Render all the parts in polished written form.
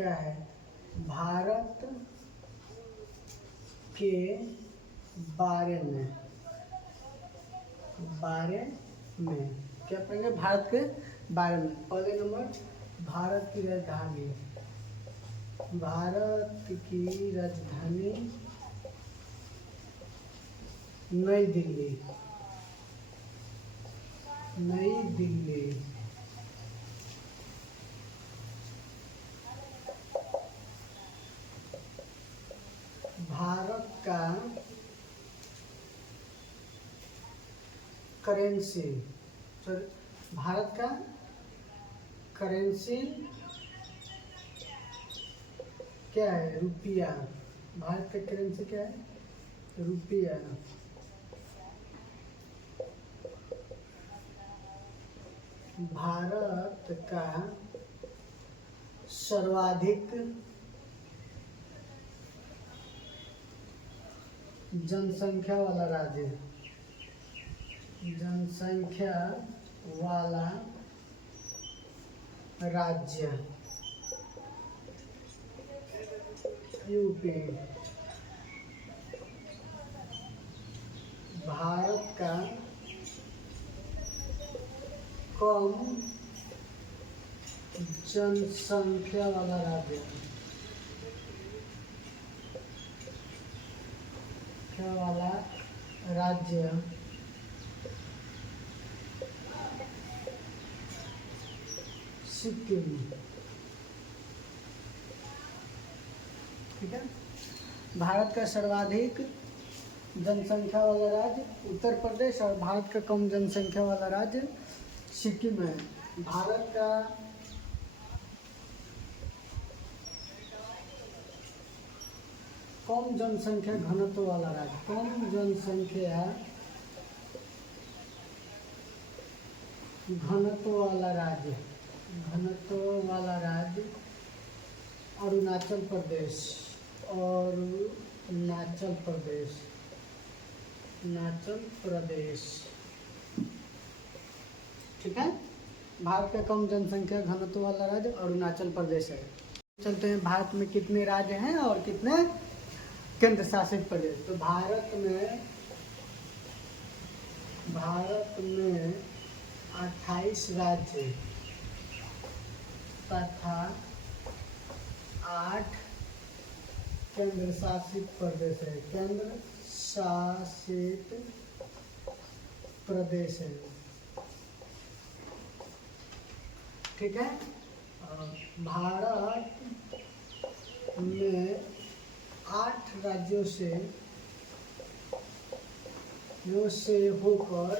क्या है, भारत के बारे में क्या पढ़ेंगे, भारत के बारे में। पहले नंबर भारत की राजधानी, भारत की राजधानी नई दिल्ली, नई दिल्ली। भारत का करेंसी, भारत का करेंसी क्या है, रुपया। भारत का करेंसी क्या है, रुपया। भारत का सर्वाधिक जनसंख्या वाला राज्य, जनसंख्या वाला राज्य यूपी। भारत का कम जनसंख्या वाला राज्य, सिक्किम। ठीक है। भारत का सर्वाधिक जनसंख्या वाला राज्य उत्तर प्रदेश और भारत का कम जनसंख्या वाला राज्य सिक्किम है। भारत का कम जनसंख्या घनत्व वाला राज्य, कम जनसंख्या घनत्व वाला राज्य अरुणाचल प्रदेश, अरुणाचल प्रदेश। ठीक है। भारत का कम जनसंख्या घनत्व वाला राज्य अरुणाचल प्रदेश है। चलते हैं भारत में कितने राज्य हैं और कितने केंद्र शासित प्रदेश। तो भारत में 28 राज्य तथा 8 केंद्र शासित प्रदेश है, केंद्र शासित प्रदेश है। ठीक है। भारत में 8 राज्यों से होकर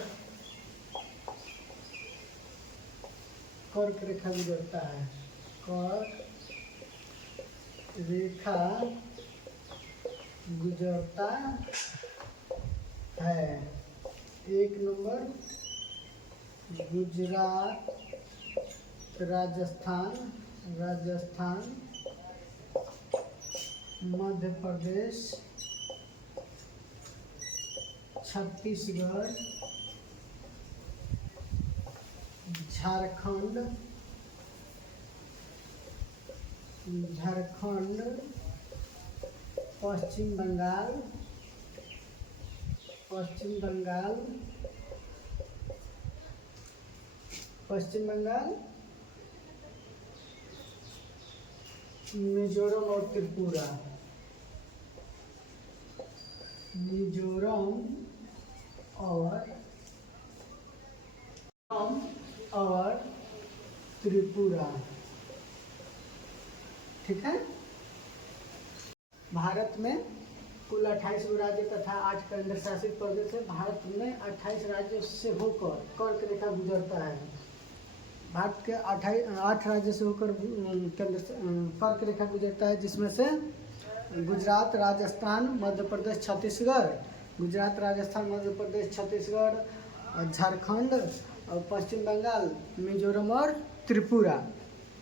कर्क रेखा गुजरता है, कर्क रेखा गुजरता है। एक नंबर गुजरात, राजस्थान, मध्य प्रदेश, छत्तीसगढ़, झारखंड, पश्चिम बंगाल, मिजोरम और त्रिपुरा, और त्रिपुरा। ठीक है। भारत में कुल 28 राज्य तथा 8 केंद्र शासित प्रदेश है। भारत में 28 राज्यों से होकर कर्क रेखा गुजरता है। भारत के 8 राज्य से होकर कर्क रेखा गुजरता है, जिसमें से गुजरात, राजस्थान, मध्य प्रदेश, छत्तीसगढ़, झारखंड और पश्चिम बंगाल, मिजोरम और त्रिपुरा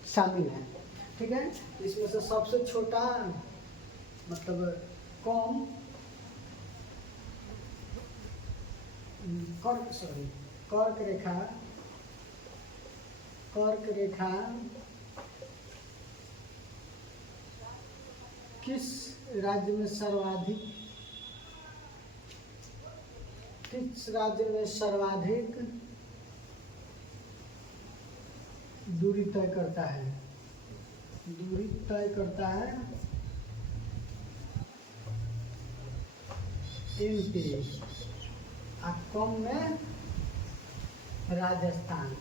शामिल है। ठीक है। इसमें से सबसे छोटा मतलब कम कर्क रेखा किस राज्य में सर्वाधिक दूरी तय करता है? दूरी तय करता है MP, कम में राजस्थान।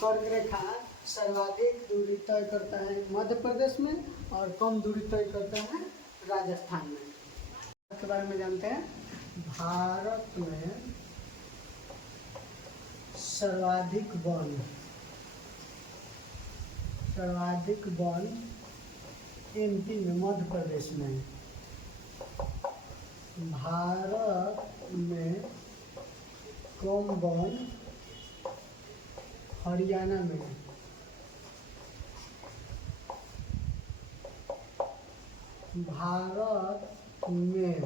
कर्क रेखा सर्वाधिक दूरी तय करता है मध्य प्रदेश में और कम दूरी तय करता है राजस्थान में। के बारे में जानते हैं। भारत में सर्वाधिक वन MP में, मध्य प्रदेश में। भारत में कम वन हरियाणा में। भारत में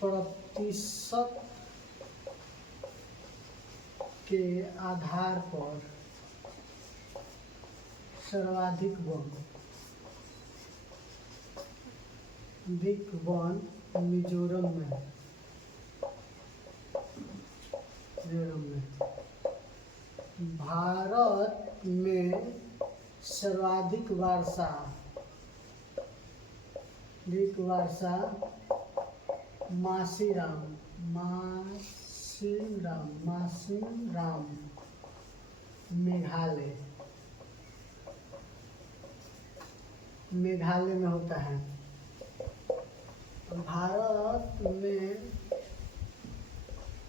प्रतिशत के आधार पर सर्वाधिक वन मिजोरम में। भारत में सर्वाधिक वर्षा मासीराम मेघालय में होता है। भारत में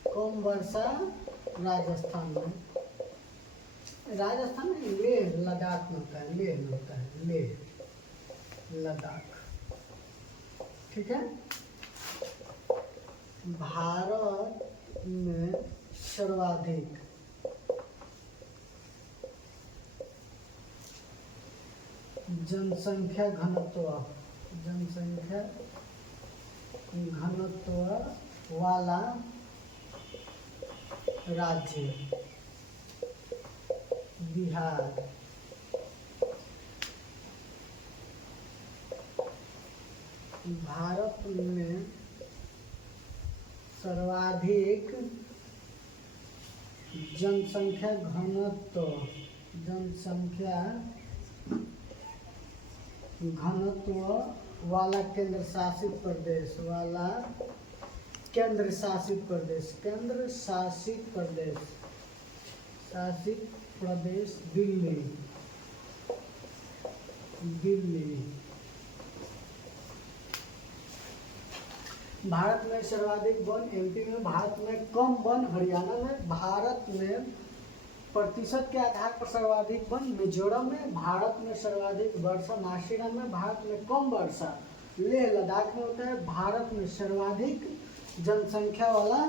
कम वर्षा राजस्थान में। लेह लद्दाख में होता है। लेह लद्दाख, ठीक है। भारत में सर्वाधिक जनसंख्या घनत्व वाला राज्य बिहार। भारत में सर्वाधिक जनसंख्या घनत्व वाला केंद्र शासित प्रदेश दिल्ली। भारत में सर्वाधिक वन MP में। भारत में कम वन हरियाणा में। भारत में प्रतिशत के आधार पर सर्वाधिक वन मिजोरम में। भारत में सर्वाधिक वर्षा मासीराम में। भारत में कम वर्षा लेह लद्दाख में होता है। भारत में सर्वाधिक जनसंख्या वाला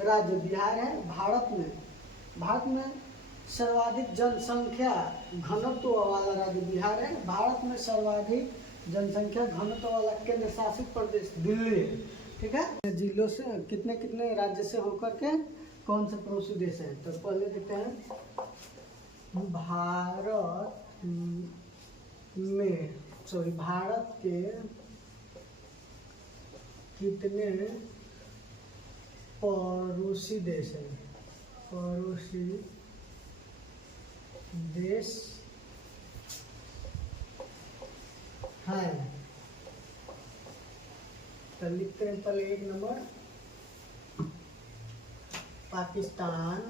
राज्य बिहार है। भारत में सर्वाधिक जनसंख्या घनत्व वाला राज्य बिहार है। भारत में सर्वाधिक जनसंख्या घनत्व वाला केंद्र शासित प्रदेश दिल्ली है, ठीक है। जिलों से कितने राज्य से होकर के कौन से पड़ोसी देश है? तो पहले देखते हैं। भारत के कितने पड़ोसी देश है? पड़ोसी देश है। तो लिखते हैं पहले 1 नंबर पाकिस्तान,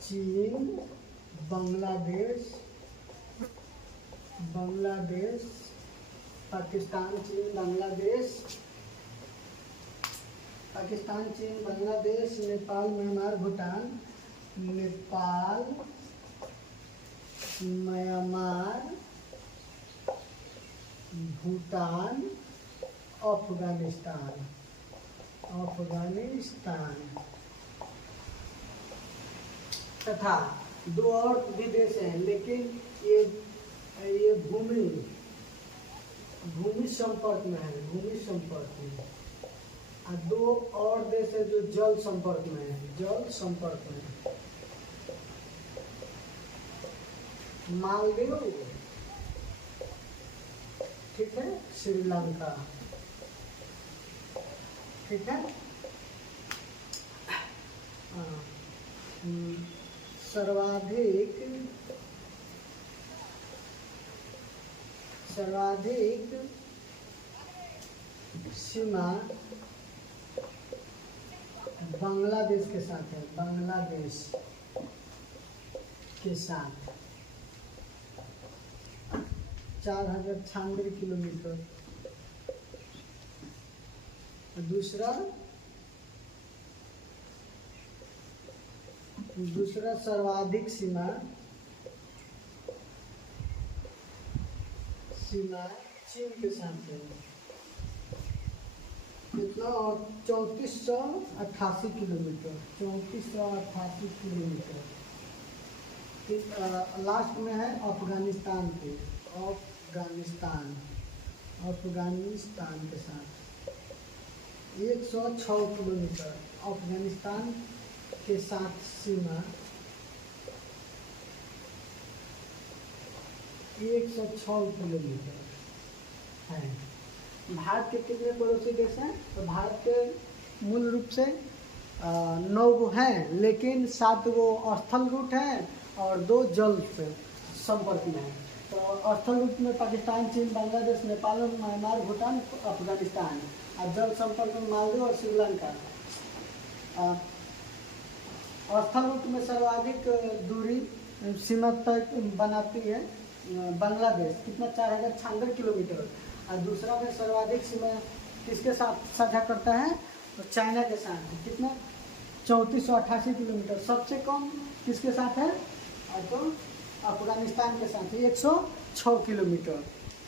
चीन, बांग्लादेश, पाकिस्तान, चीन, बांग्लादेश, नेपाल, म्यांमार, भूटान, अफगानिस्तान। तथा 2 और भी देश हैं, लेकिन ये भूमि संपर्क में है। और 2 और देश है जो जल संपर्क में है, जल संपर्क में। मालदीव, ठीक है, श्रीलंका, ठीक है। सर्वाधिक सीमा बांग्लादेश के साथ है, बांग्लादेश के साथ 4096 किलोमीटर। दूसरा सर्वाधिक सीमा चीन के साथ है, कितना, 3488 किलोमीटर, 3488 किलोमीटर। लास्ट में है अफगानिस्तान के, अफगानिस्तान के साथ 106 किलोमीटर। अफगानिस्तान के साथ सीमा 106 किलोमीटर है। भारत के कितने पड़ोसी देश हैं? तो भारत के मूल रूप से 9 गो हैं, लेकिन 7 गो स्थल रूट हैं और 2 जल पे संपर्क में है। तो स्थल रूट में पाकिस्तान, चीन, बांग्लादेश, नेपाल, म्यांमार, भूटान, अफगानिस्तान, और जल संपर्क में मालदीव और श्रीलंका। स्थल रूट में सर्वाधिक दूरी सीमा तक बनाती है बांग्लादेश, कितना, 4096 किलोमीटर। और दूसरा में सर्वाधिक सीमा किसके साथ साझा करता है? तो चाइना के साथ, कितना, 3488 किलोमीटर। सबसे कम किसके साथ है? तो अफगानिस्तान के साथ 106 किलोमीटर।